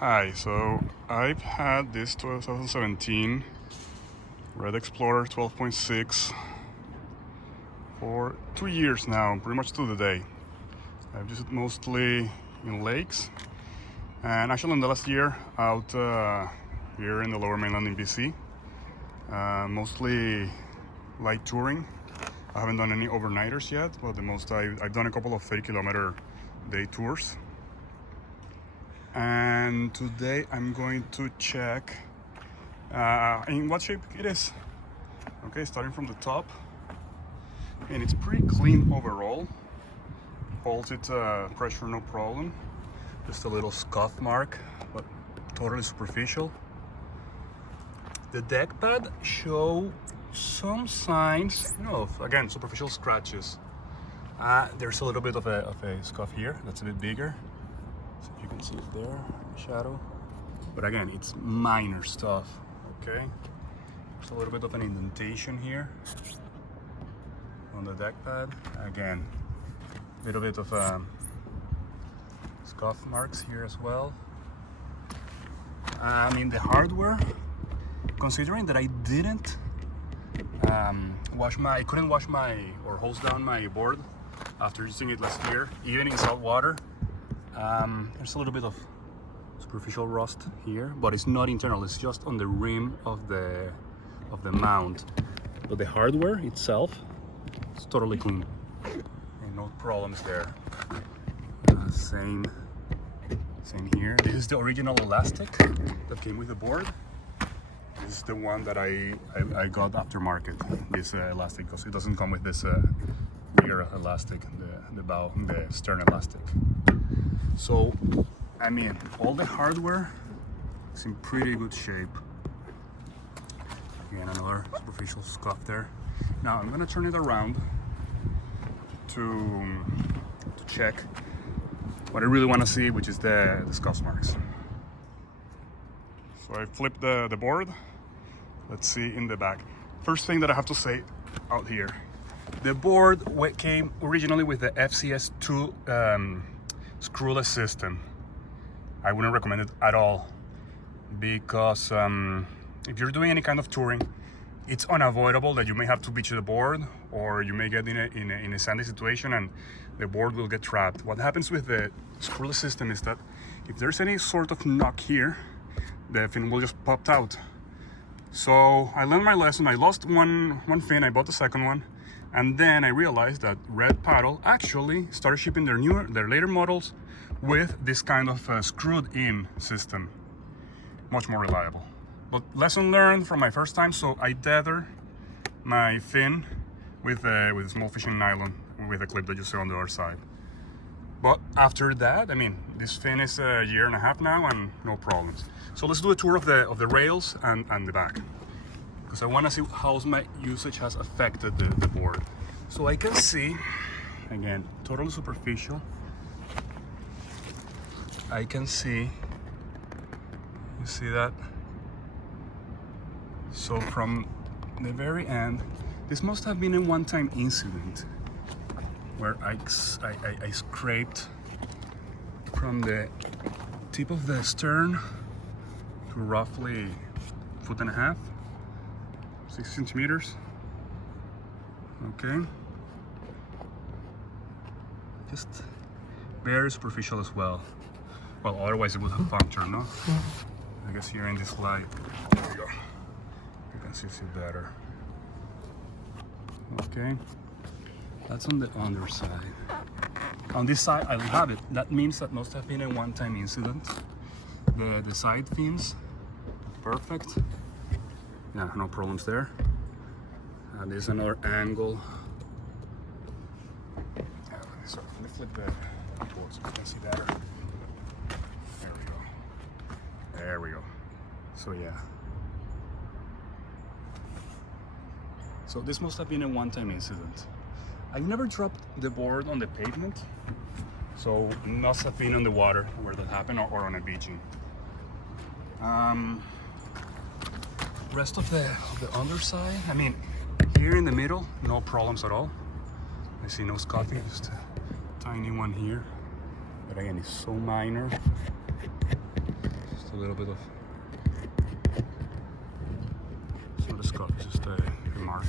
Hi, so I've had this 2017 Red Explorer 12.6 for 2 years now, pretty much to the day. I've used it mostly in lakes, and actually in the last year out here in the lower mainland in BC, mostly light touring. I haven't done any overnighters yet, but the most I've done a couple of 30-kilometer day tours. And today I'm going to check in what shape it is. Okay, starting from the top, and it's pretty clean overall. Holds its pressure no problem. Just a little scuff mark, but totally superficial. The deck pad show some signs, of again superficial scratches. There's a little bit of a scuff here that's a bit bigger. So if you can see it there, the shadow. But again, it's minor stuff, okay? There's a little bit of an indentation here on the deck pad. Again, a little bit of scuff marks here as well. I mean, the hardware, considering that I didn't I couldn't wash or hose down my board after using it last year, even in salt water. There's a little bit of superficial rust here, but it's not internal, it's just on the rim of the mount. But the hardware itself is totally clean and no problems there. Same here. This is the original elastic that came with the board. This is the one that I got aftermarket, this elastic, because it doesn't come with this rear elastic, the stern elastic. So, I mean, all the hardware is in pretty good shape. Again, another superficial scuff there. Now I'm gonna turn it around to check what I really want to see, which is the scuff marks. So I flipped the board. Let's see in the back. First thing that I have to say out here, the board came originally with the FCS II screwless system. I wouldn't recommend it at all, because if you're doing any kind of touring, it's unavoidable that you may have to beach the board, or you may get in a sandy situation and the board will get trapped. What happens with the screwless system is that if there's any sort of knock here, the fin will just pop out. So I learned my lesson. I lost one fin, I bought the second one, and then I realized that Red Paddle actually started shipping their later models with this kind of screwed in system. Much more reliable. But lesson learned from my first time, so I tether my fin with a small fishing nylon with a clip that you see on the other side. But after that, I mean, this fin is a year and a half now and no problems. So let's do a tour of the rails and the back, because I want to see how my usage has affected the board. So I can see, again, totally superficial. I can see, you see that? So from the very end, this must have been a one-time incident where I scraped from the tip of the stern to roughly 1.5 feet, 6 centimeters. Okay, just very superficial as well. Well, otherwise it would have punctured, no? I guess here in this light, there we go. You can see it better. Okay, that's on the underside. On this side, I don't have it. That means that must have been a one-time incident. The side fins, perfect. Yeah, no problems there. And there's another angle. So let me flip the board so you can see better. There we go. There we go. So yeah. So this must have been a one-time incident. I never dropped the board on the pavement, so it must have been on the water where that happened, or on a beaching. Rest of the underside, I mean, here in the middle, no problems at all. I see no scuffing, just a tiny one here. But again, it's so minor. Just a little bit of, it's not a scuff, it's just a mark.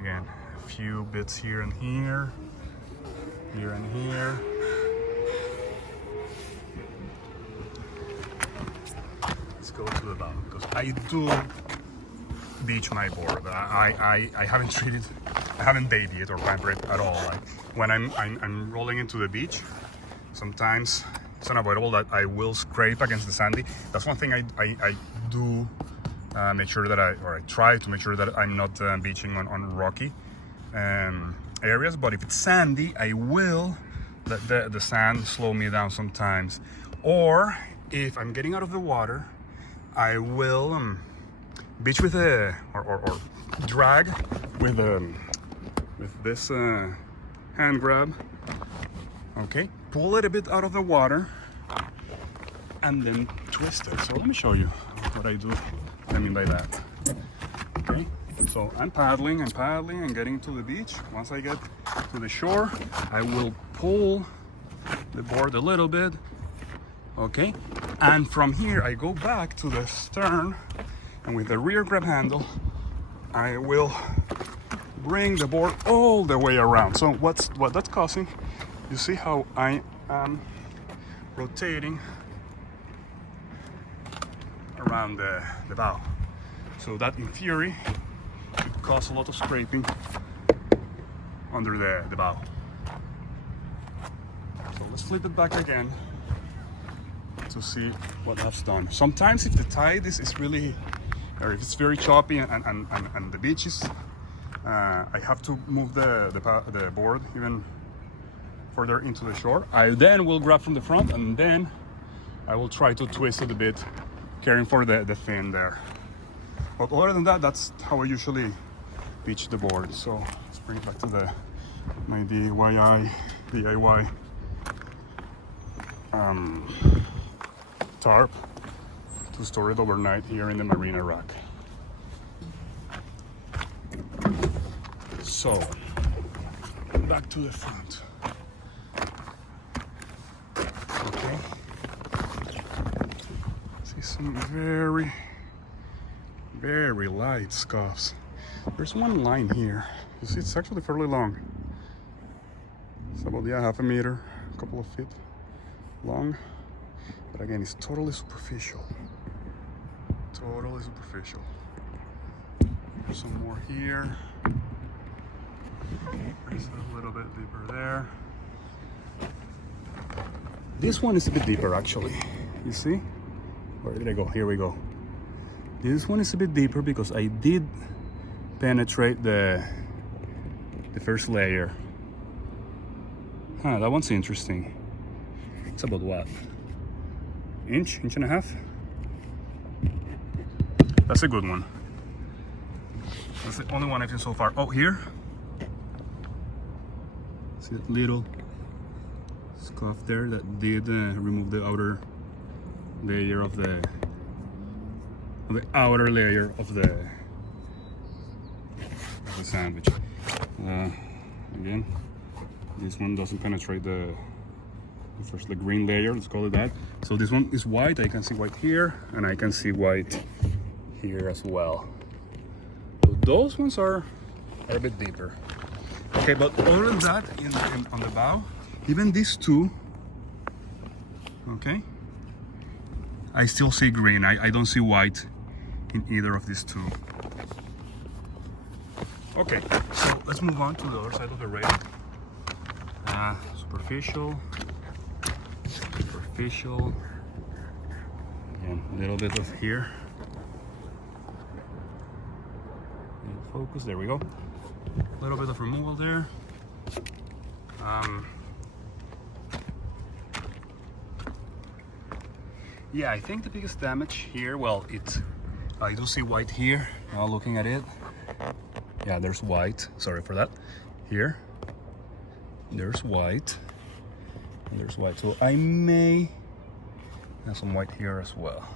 Again, a few bits here and here, here and here. Let's go to the bow, because I do beach my board. I haven't babied it or pampered it at all. Like when I'm rolling into the beach, sometimes it's unavoidable that I will scrape against the sandy. That's one thing I do make sure that I try to make sure that I'm not beaching on rocky areas. But if it's sandy, I will let the sand slow me down sometimes. Or if I'm getting out of the water, I will beach with or drag with this hand grab. Okay, pull it a bit out of the water and then twist it. So let me show you what I do. What I mean by that. Okay, so I'm paddling and getting to the beach. Once I get to the shore, I will pull the board a little bit. Okay, and from here I go back to the stern, and with the rear grab handle I will bring the board all the way around. So what that's causing, you see how I am rotating around the bow. So that in theory could cause a lot of scraping under the bow. So let's flip it back again to see what that's done. Sometimes if the tide is really, or if it's very choppy and the beach is, I have to move the board even further into the shore. I then will grab from the front and then I will try to twist it a bit, caring for the fin there. But other than that, that's how I usually beach the board. So let's bring it back to my DIY tarp to store it overnight here in the marina rack. So back to the front. Okay. See some very light scuffs. There's one line here. You see, it's actually fairly long. It's about half a meter, a couple of feet long. But again, it's totally superficial. Totally superficial. There's some more here. There's a little bit deeper there. This one is a bit deeper actually. You see? Where did I go? Here we go. This one is a bit deeper because I did penetrate the first layer. That one's interesting. It's about what? Inch and a half? That's a good one. That's the only one I've seen so far. Oh, here. See that little scuff there that did remove the outer layer of the outer layer of the sandwich. Again, this one doesn't penetrate the green layer, let's call it that. So this one is white. I can see white here and I can see white here as well. So those ones are a bit deeper. Okay, but other than that, on the bow, even these two, okay, I still see green. I don't see white in either of these two. Okay, so let's move on to the other side of the rail. Superficial. Again, a little bit of here. Focus, there we go. A little bit of removal there. Yeah, I think the biggest damage here, well, I do see white here, now looking at it. Yeah, there's white, sorry for that. Here, there's white, and there's white. So I may have some white here as well.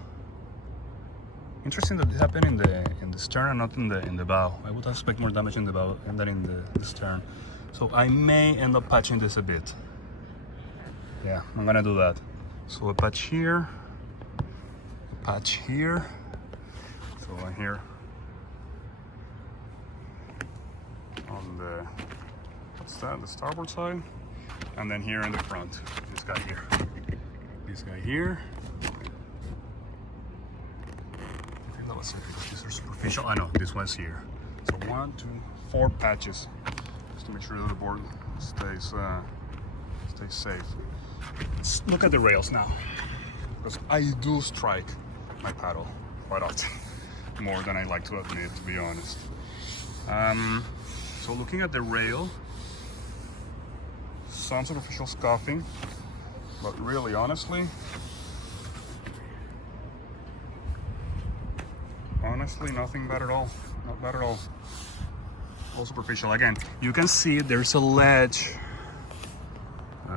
Interesting that this happened in the stern and not in the bow. I would expect more damage in the bow than in the stern. So I may end up patching this a bit. Yeah, I'm gonna do that. So a patch here, a patch here. So here on the, what's that, the starboard side, and then here in the front, this guy here, this guy here. I think that was it because these are superficial. I know this one's here. So 1, 2, 4 patches, just to make sure that the board stays safe. Let's look at the rails now, because I do strike my paddle quite often, more than I like to admit, to be honest. So looking at the rail, some superficial scuffing, but really, honestly, nothing bad at all. Not bad at all. All superficial. Again, you can see there's a ledge.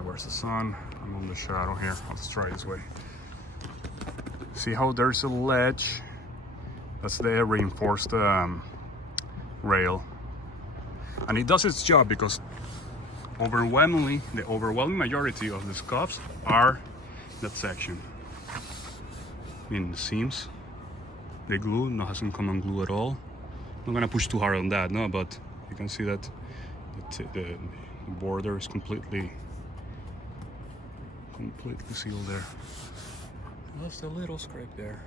Where's the sun? I'm on the shadow here. I'll just try this way. See how there's a ledge? That's the reinforced rail. And it does its job because overwhelmingly, the overwhelming majority of the scuffs are that section. I mean, the seams, the glue, no hasn't come unglue at all. I'm not gonna push too hard on that, no, but you can see that the border is completely sealed there. Just a little scrape there.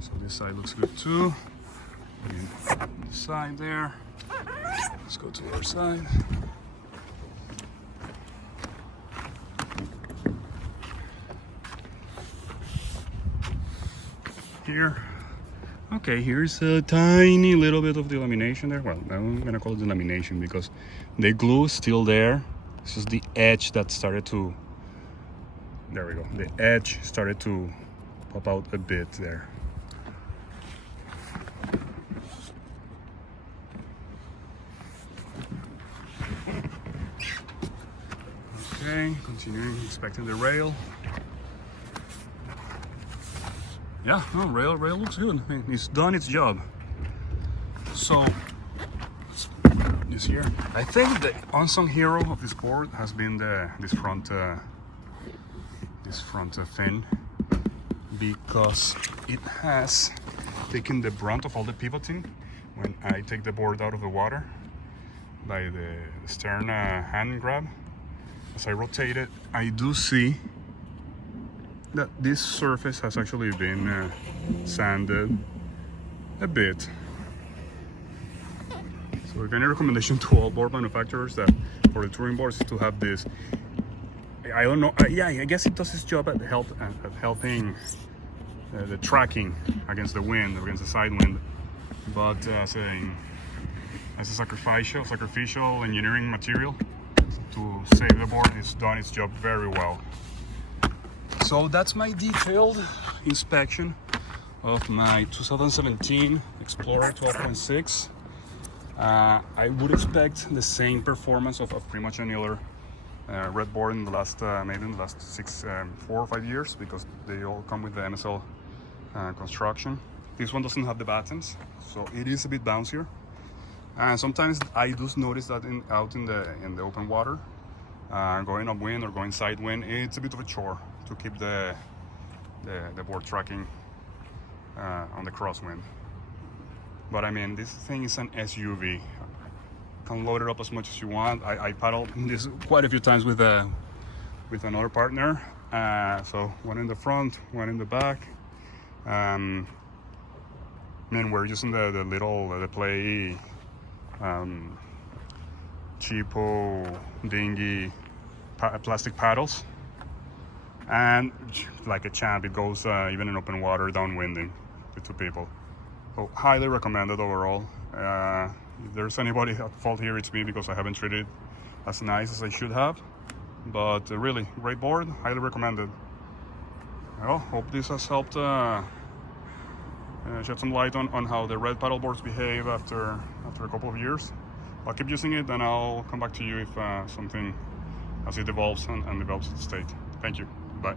So this side looks good too. And this side there. Let's go to the other side. Here. Okay, here's a tiny little bit of the lamination there. Well, I'm gonna call it the lamination because the glue is still there. This is the edge that started to, there we go. The edge started to pop out a bit there. Okay, continuing inspecting the rail. Yeah, no, rail looks good. I mean, it's done its job. So this here, I think the unsung hero of this board has been this front fin, because it has taken the brunt of all the pivoting when I take the board out of the water by the stern hand grab. As I rotate it, I do see that this surface has actually been sanded a bit. So if any recommendation to all board manufacturers that for the touring boards is to have this, I don't know, yeah, I guess it does its job at helping the tracking against the wind, against the side wind, but as a sacrificial engineering material to save the board, it's done its job very well. So that's my detailed inspection of my 2017 Explorer 12.6. I would expect the same performance of pretty much any other red board in the last, maybe in the last 4 or 5 years, because they all come with the MSL construction. This one doesn't have the battens, so it is a bit bouncier. And sometimes I do notice that out in the open water, going upwind or going sidewind, it's a bit of a chore to keep the board tracking on the crosswind. But I mean, this thing is an SUV. You can load it up as much as you want. I paddled this quite a few times with another partner. So one in the front, one in the back. And we're using the play cheapo dingy plastic paddles. And like a champ, it goes even in open water, downwinding with 2 people. So highly recommended overall. If there's anybody at fault here, it's me, because I haven't treated it as nice as I should have. But really, great board, highly recommended. Well, hope this has helped shed some light on how the red paddle boards behave after a couple of years. I'll keep using it, and I'll come back to you if something, as it evolves and develops its state. Thank you. Bye.